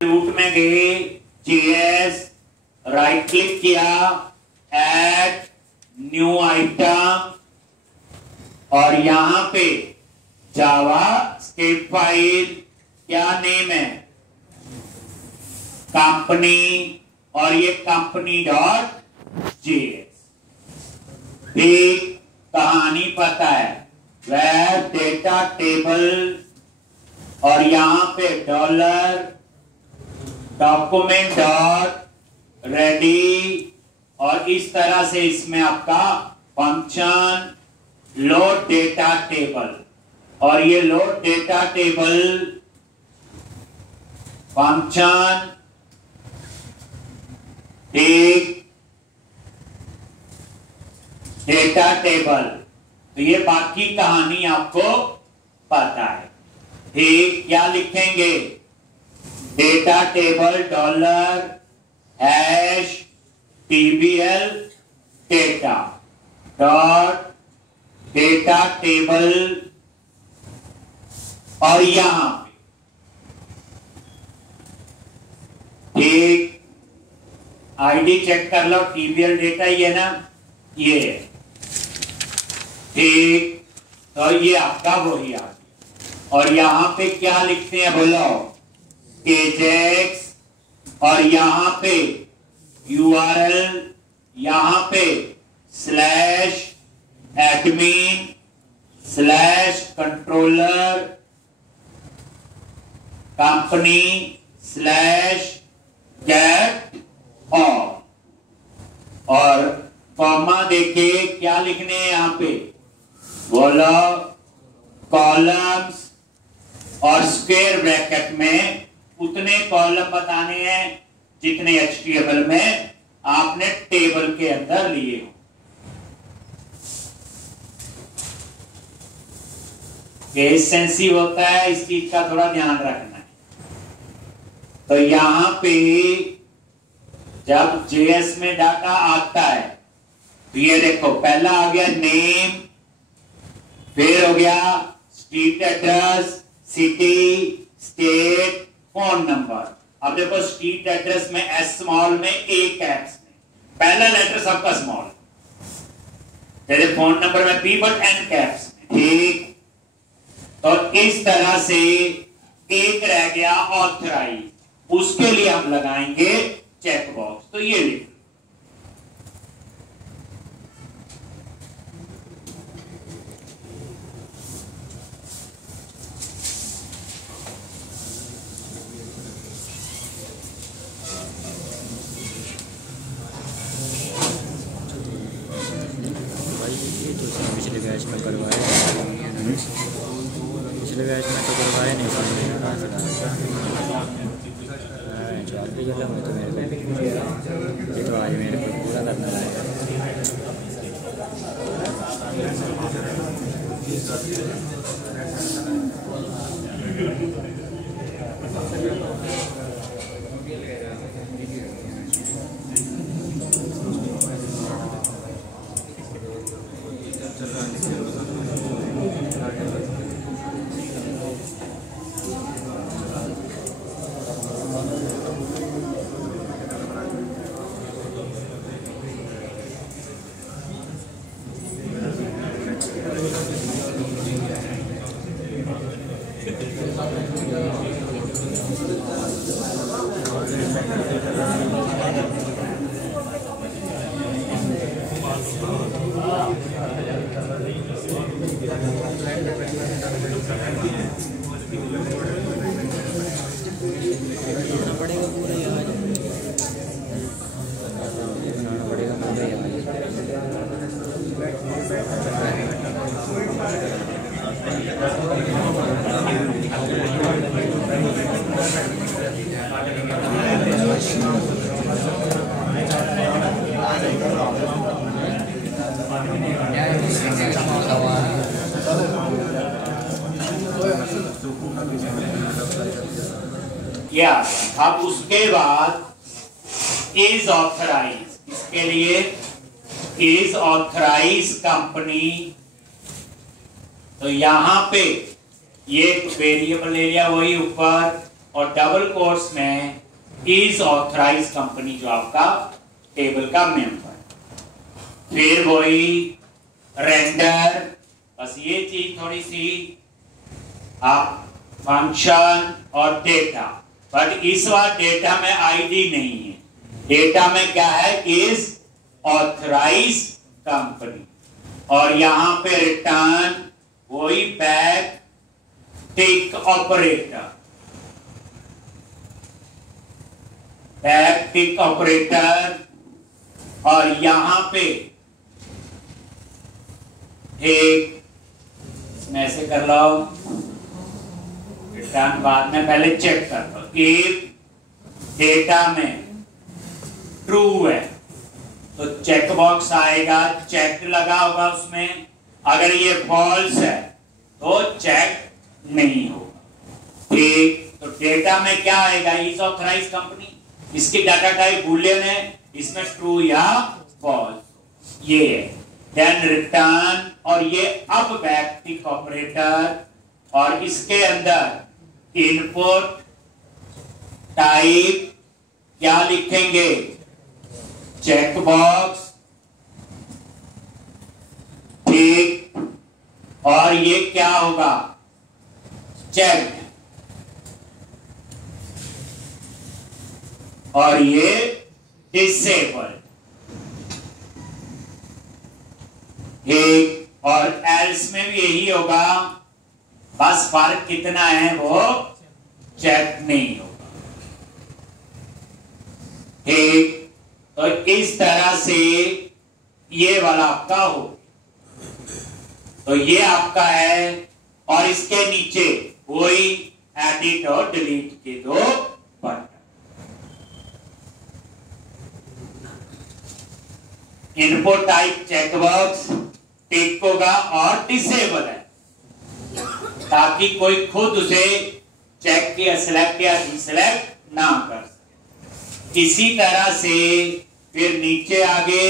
Root में गए, JS, right click किया, ऐड न्यू आइटम, और यहां पे जावा स्क्रिप्ट फाइल, क्या नेम है, कंपनी, और ये company.js। एक कहानी पता है, वेब डेटा टेबल, और यहां पे डॉलर डॉक्यूमेंट डॉट रेडी, और इस तरह से इसमें आपका फंक्शन लोड डेटा टेबल, और ये load data table function take data table. तो ये बाकी कहानी आपको पता है। ठीक, क्या लिखेंगे, data table dollar hash TBL data dot data table, और यहां पे ठीक आईडी चेक कर लो, TBL डेटा ही है ना, ये ठीक, तो ये आपका वही आ गया। और यहां पे क्या लिखते हैं बोलो, केजेक्स, और यहां पे URL, यहां पे /admin/controller company/get और कॉमा देके क्या लिखने हैं यहां पे बोलो, कॉलम्स, और स्क्वायर ब्रैकेट में उतने कॉलम बताने हैं जितने HTML में आपने टेबल के अंदर लिए हो। केस सेंसिटिव होता है, इस चीज का थोड़ा ध्यान रखना है। तो यहां पे जब JS में डाटा आता है तो ये देखो, पहला आ गया नेम, फिर हो गया street address, city, state, phone number. अब देखो स्ट्रीट एड्रेस में S स्मॉल में, A कैप्स में, पहला लेटर सबका स्मॉल, तेरे फोन नंबर में P बट N कैप्स में। ठीक, तो इस तरह से एक रह गया ऑथराइज, उसके लिए हम लगाएंगे चेकबॉक्स। तो ये लिख, पिछले बैच में करवाया, पिछले बैच में तो करवाया नहीं, चालती गला में तो मेरे को ये तो आज मेरे को पूरा करना है। या अब उसके बाद इज ऑथराइज, इसके लिए इज ऑथराइज कंपनी। तो यहां पे ये वेरिएबल एरिया वही ऊपर, और डबल कोट्स में इज ऑथराइज कंपनी जो आपका टेबल का मेंबर। फिर वही रेंडर, बस ये चीज थोड़ी सी आप फंक्शन और डेटा, बट इस बार डेटा में आईडी नहीं है, डेटा में क्या है, इज ऑथराइज कंपनी। और यहां पे रिटर्न वही बैक टिक ऑपरेटर, बैक टिक ऑपरेटर। और यहां पे एक ऐसे कर लो, रिटर्न बाद में, पहले चेक कर लो। एक डेटा में ट्रू है तो चेक बॉक्स आएगा, चेक लगा होगा उसमें। अगर ये फॉल्स है तो चेक नहीं होगा। ठीक, तो डेटा में क्या आएगा, इज ऑथराइज कंपनी, इसकी डाटा टाइप बूलियन है, इसमें ट्रू या फॉल्स ये है। देन रिटर्न, और ये अब बैक टिक ऑपरेटर, और इसके अंदर इनपुट टाइप क्या लिखेंगे, चेक बॉक्स। ठीक, और ये क्या होगा, चेक, और ये डिसेबल। एक और एल्स में भी यही होगा, बस फर्क कितना है, वो चेक नहीं होगा। ठीक, तो इस तरह से ये वाला आपका हो, तो ये आपका है। और इसके नीचे वही एडिट और डिलीट के दो बटन, इनपुट टाइप चेकबॉक्स टिक होगा और डिसेबल है, ताकि कोई खुद उसे चेक या सिलेक्ट या डिसेलेक्ट ना कर सके। इसी तरह से फिर नीचे आगे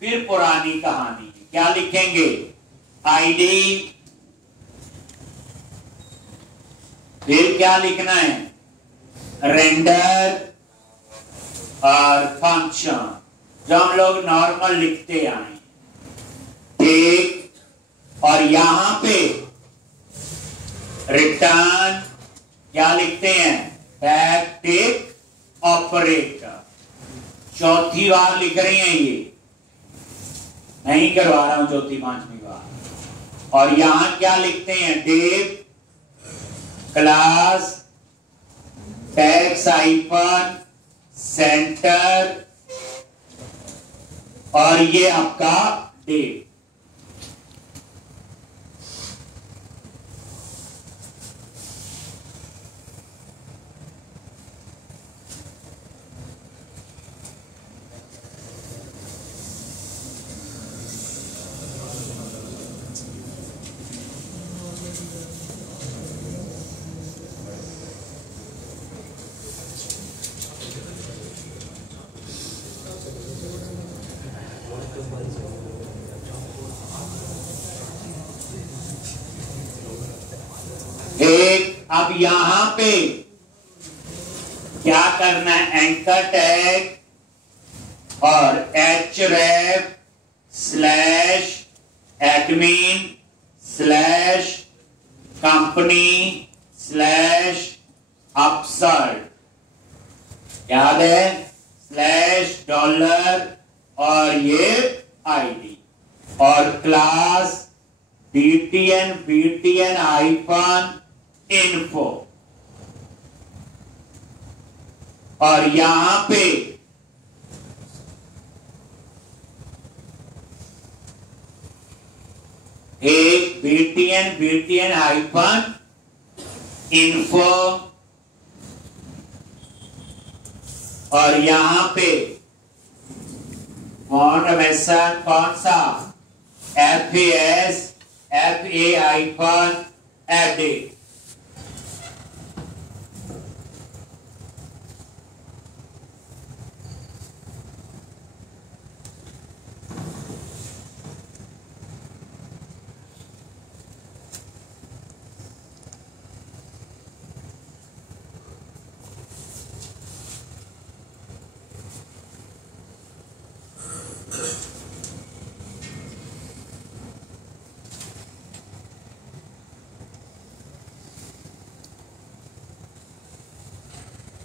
फिर पुरानी कहानी, क्या लिखेंगे, आईडी, फिर क्या लिखना है, रेंडर और फंक्शन, जो हम लोग नॉर्मल लिखते आए। ठीक, और यहां पे रिटर्न क्या लिखते हैं, बैक टिक ऑपरेटर। चौथी बार लिख रही हैं, ये नहीं करवा रहा हूं चौथी पांचवी बार। और यहां क्या लिखते हैं, div class tax icon centre, और ये आपका डेट। एक, अब यहां पे क्या करना है, एंकर टैग और href slash admin slash company slash upsert, याद है, स्लैश डॉलर और ये आईडी, और क्लास btn हाइफन इन्फो। और यहां पे एक btn हाइफन इन्फो, और यहां पे कौन सा FAS FA हाइफन एडिट।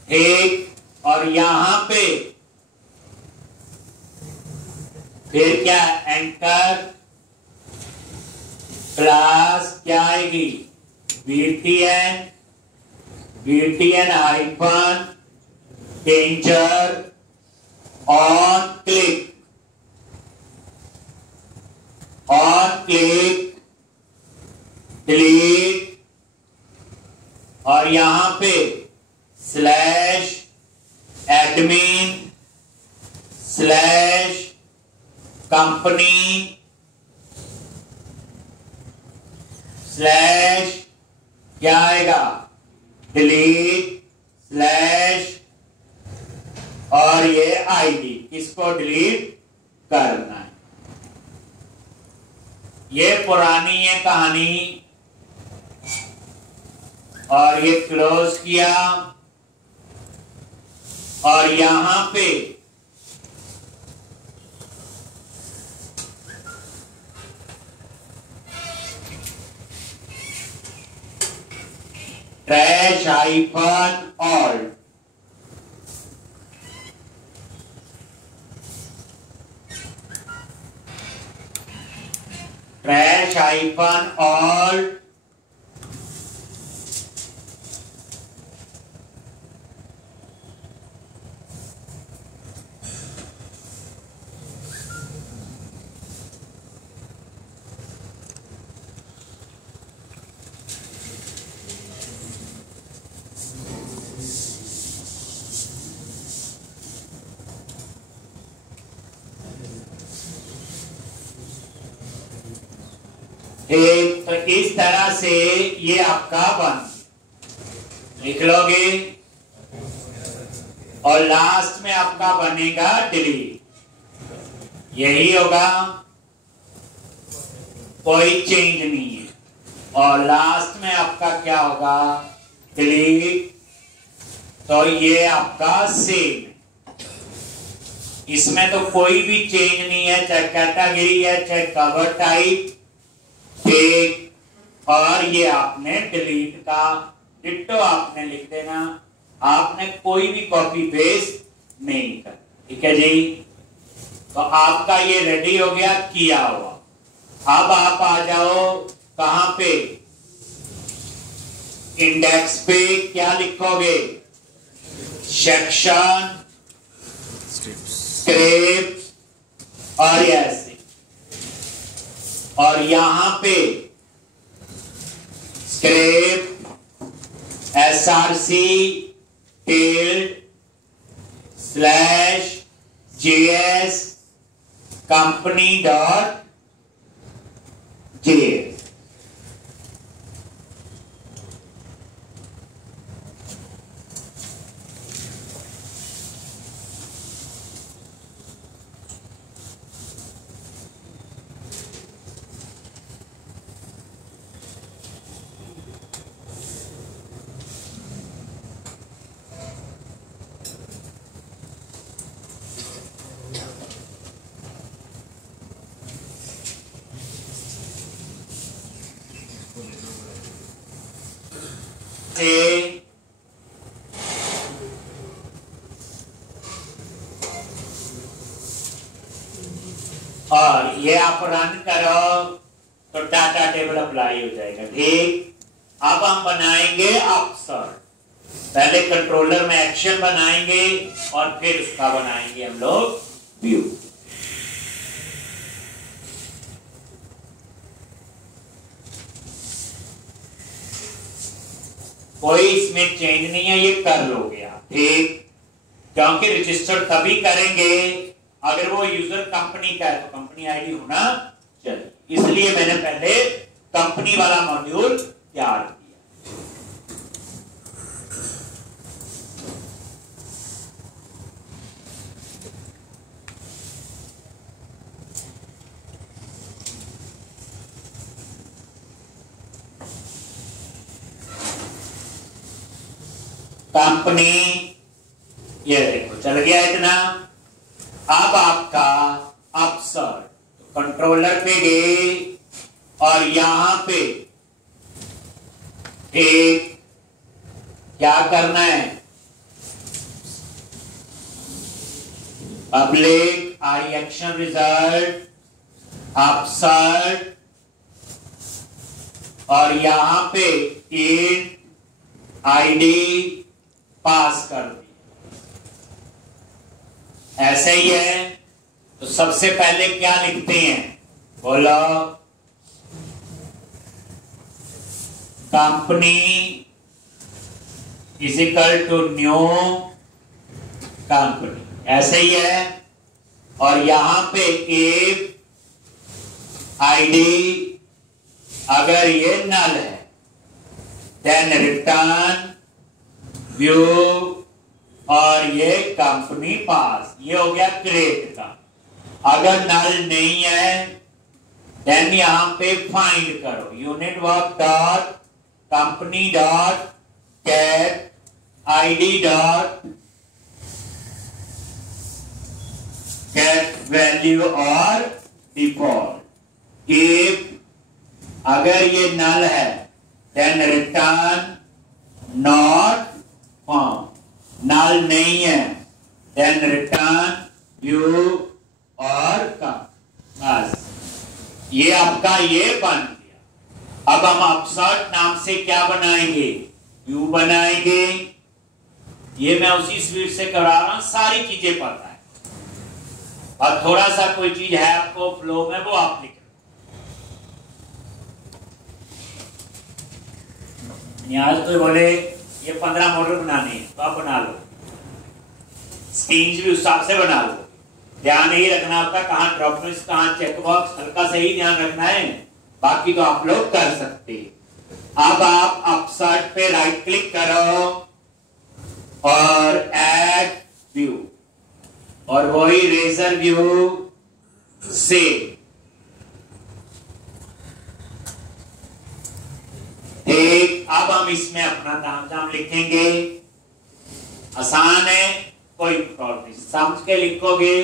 ठीक। और यहां पे फिर क्या, एंटर क्लास क्या आएगी, BTN, BTN hyphen danger on click, on click delete, और यहां पे slash admin slash company slash क्या आएगा, डिलीट स्लैश, और ये आईडी, इसको डिलीट करना है। ये पुरानी है कहानी, और ये क्लोज किया, और यहां पे trash hyphen alt, trash hyphen alt, एक। तो इस तरह से ये आपका बन लिख लोगे, और लास्ट में आपका बनेगा डिलीट, यही होगा, कोई चेंज नहीं है, और लास्ट में आपका क्या होगा, डिलीट। तो ये आपका सेम है, इसमें तो कोई भी चेंज नहीं है, चाहे कैटेगरी है चाहे कवर टाइप, ठीक। और ये आपने डिलीट का डिट्टो आपने लिख देना, आपने कोई भी कॉपी पेस्ट नहीं कर, ठीक है जी। तो आपका ये रेडी हो गया किया हुआ। अब आप आ जाओ कहां पे, इंडेक्स पे क्या लिखोगे, सेक्शन स्क्रिप्ट, और ऐसे, और यहां पे script SRC tilde slash JS company dot JS। और ये आप रन करो तो डाटा टेबल अप्लाई हो जाएगा, ठीक। अब हम बनाएंगे अफसर, पहले कंट्रोलर में एक्शन बनाएंगे और फिर उसका बनाएंगे हम लोग व्यू। कोई इसमें चेंज नहीं है, ये कर लोगे आप, ठीक। क्योंकि रजिस्टर तभी करेंगे अगर वो यूजर कंपनी का है, तो कंपनी आईडी होना चाहिए, इसलिए मैंने पहले कंपनी वाला मॉड्यूल तैयार किया। कंपनी, ये देखो चल गया इतना। अब आपका अफसर कंट्रोलर पे गए और यहां पे एक क्या करना है, पब्लिक आई एक्शन रिजल्ट अपसर्ट, और यहां पे इन आईडी पास कर दी। ऐसे ही है। तो सबसे पहले क्या लिखते हैं, बोलो। Company is equal to new company, ऐसे ही है। और यहां पे एक आईडी अगर ये नल है, देन रिटर्न व्यू, और ये कंपनी पास, ये हो गया क्रिएट का। अगर नल नहीं है देन यहां पे फाइंड करो, unit work dot company dot gate ID dot get value और डिफॉल्ट। इफ अगर ये नल है देन रिटर्न नॉट फाउंड, नल नहीं है देन रिटर्न व्यू और कम। बस ये आपका ये बन गया। अब हम अपसर्ट नाम से क्या बनाएंगे, व्यू बनाएंगे। ये मैं उसी स्पीड से करा रहा हूं, सारी चीजें पता है। और थोड़ा सा कोई चीज है आपको फ्लो में, वो आप लिख, आज तो बोले ये 15 मॉडल बनाने हैं तो आप बना लो, स्क्रीन भी उस हिसाब से बना लो। ध्यान यही रखना आपका कहां ड्रॉप डाउन, कहां चेकबॉक्स, हल्का से ही ध्यान रखना है, बाकी तो आप लोग कर सकते। अब आप अपसर्ट पे राइट क्लिक करो और ऐड व्यू, और वही रेजर व्यू से एक। अब हम इसमें अपना नाम लिखेंगे, आसान है, कोई प्रॉब्लम नहीं, समझ के लिखोगे।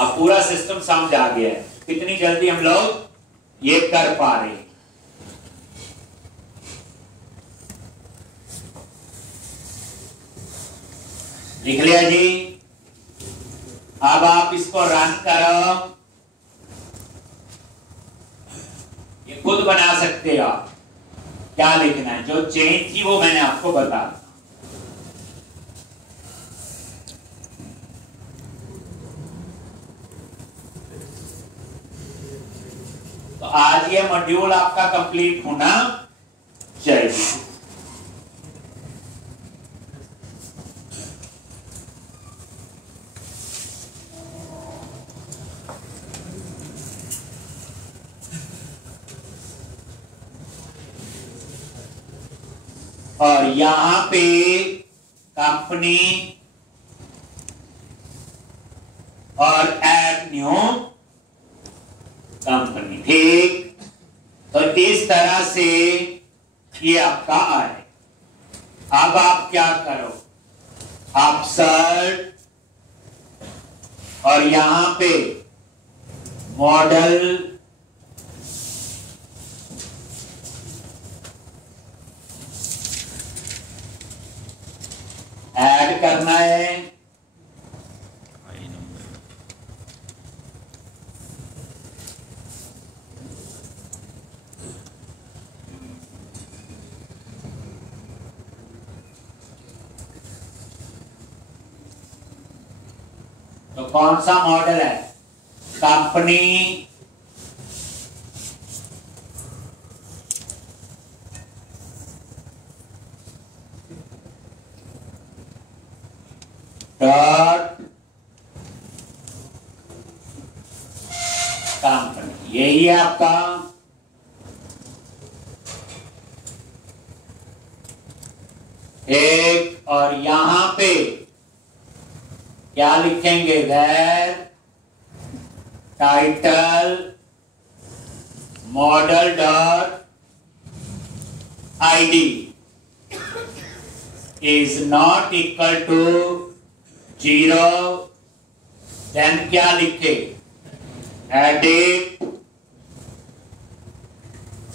अब पूरा सिस्टम समझ आ गया है, कितनी जल्दी हम लोग ये कर पा रहे हैं। लिख लिया जी। अब आप इसको रन करो, ये खुद बना सकते हो आप। क्या लिखना है, जो चेंज थी वो मैंने आपको बता दी। तो आज ये मॉड्यूल आपका कंप्लीट होना चाहिए। और यहां पे कंपनी और ऐड न्यू कंपनी, ठीक। तो इस तरह से ये आपका आए। अब आप क्या करो, अपसर्ट और यहां पे मॉडल ऐड करना है। तो कौन सा मॉडल है, कंपनी डॉट कंपनी, यही है आपका। एक, और यहां पे क्या लिखेंगे, where title model dot ID is not equal to 0, then क्या लिखे, एडिट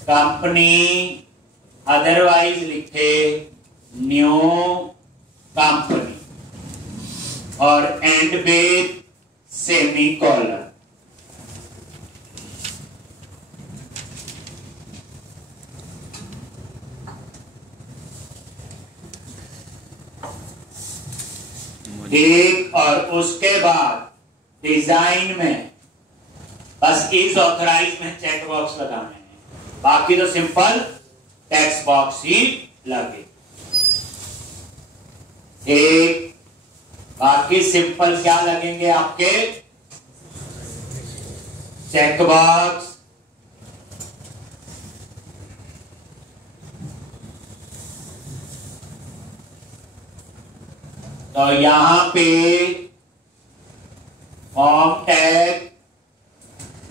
कंपनी, अदरवाइज लिखे न्यू कंपनी। और एंड विथ सेमीकोलन। ठीक, और उसके बाद डिजाइन में बस इज ऑथराइज में चेक बॉक्स लगाने हैं, बाकी तो सिंपल टेक्स्ट बॉक्स ही लगे। एक बाकी सिंपल क्या लगेंगे आपके, चेक बॉक्स। तो यहां पे फॉर्म टैग,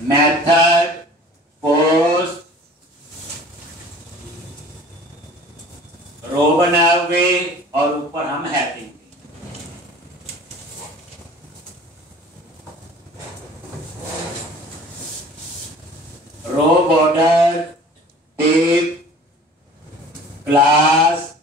मेथड, पोस्ट, रो बनाए हुए और ऊपर हम हैपिंग। रो बॉर्डर, टेप, क्लास,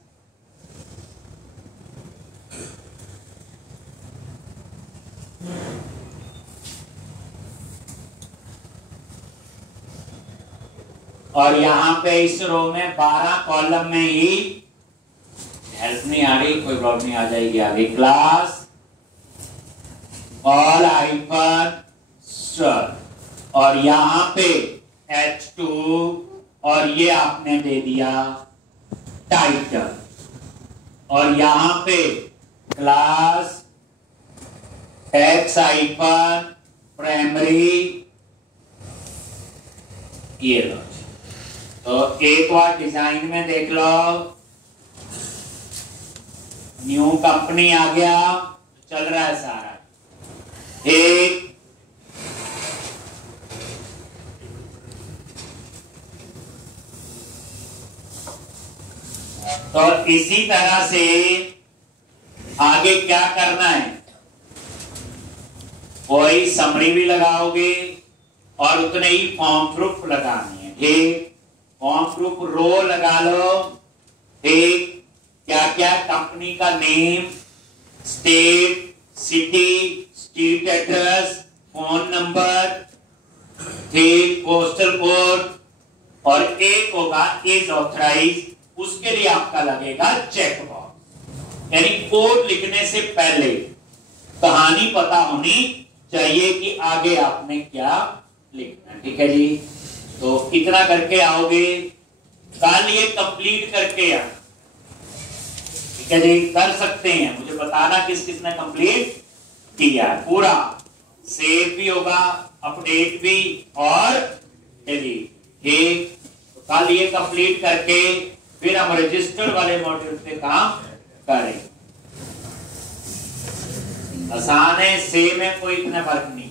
और यहां पे इस रो में 12 कॉलम में ही, हेल्प नहीं आ रही कोई प्रॉब्लम नहीं, आ जाएगी आगे। क्लास ऑल हाइफन स्ट्रक्ट, और यहां पे H2 और ये आपने दे दिया टाइटल, और यहां पे क्लास टेक्स्ट हाइफन प्राइमरी, ये लो। तो एक बार डिजाइन में देख लो, न्यू कंपनी आ गया, चल रहा है सारा। एक तो इसी तरह से आगे क्या करना है, वही समरी भी लगाओगे और उतने ही फॉर्म प्रूफ लगानी है। ठीक, फॉर्म प्रूफ रो लगा लो। ठीक, क्या क्या कंपनी का name, state, city, street address, phone number, ठीक, पोस्टल कोड, और एक होगा इज ऑथराइज, उसके लिए आपका लगेगा चेक बॉक्स। यानी कोड लिखने से पहले कहानी पता होनी चाहिए कि आगे आपने क्या लिखना। ठीक है जी, तो इतना करके आओगे, कल ये कंप्लीट करके आना। ठीक है जी, कर सकते हैं, मुझे बताना किस किसने कंप्लीट किया है। पूरा सेव भी होगा, अपडेट भी और डिलीट। ठीक, तो कल ये कंप्लीट करके फिर हम रजिस्टर वाले मॉड्यूल पे काम करें। आसान है, सेम है, कोई इतना फर्क नहीं।